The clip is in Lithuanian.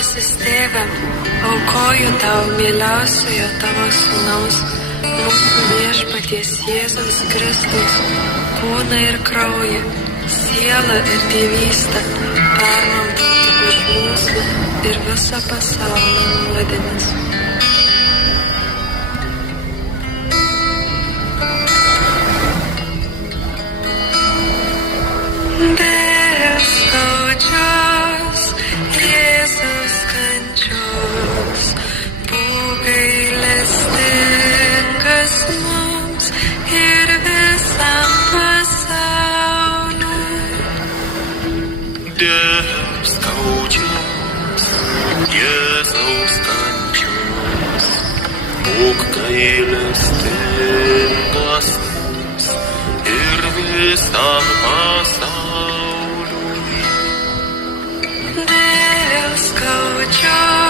Dangiškasis Tėve, aukoju Tau mieliausiojo Tavo Sūnaus, mūsų Viešpaties Jėzaus Kristaus, kūną ir kraują, sielą ir dievystę, permaldauti už mūsų ir viso pasaulio nuodėmes. Dėl skaudžios Jėzaus kančios, būk gailestingas mums ir visam pasauliui. Dėl skaudžios Jėzaus kančios, būk gailestingas mums ir visam pasauliui. Dėl skaudžios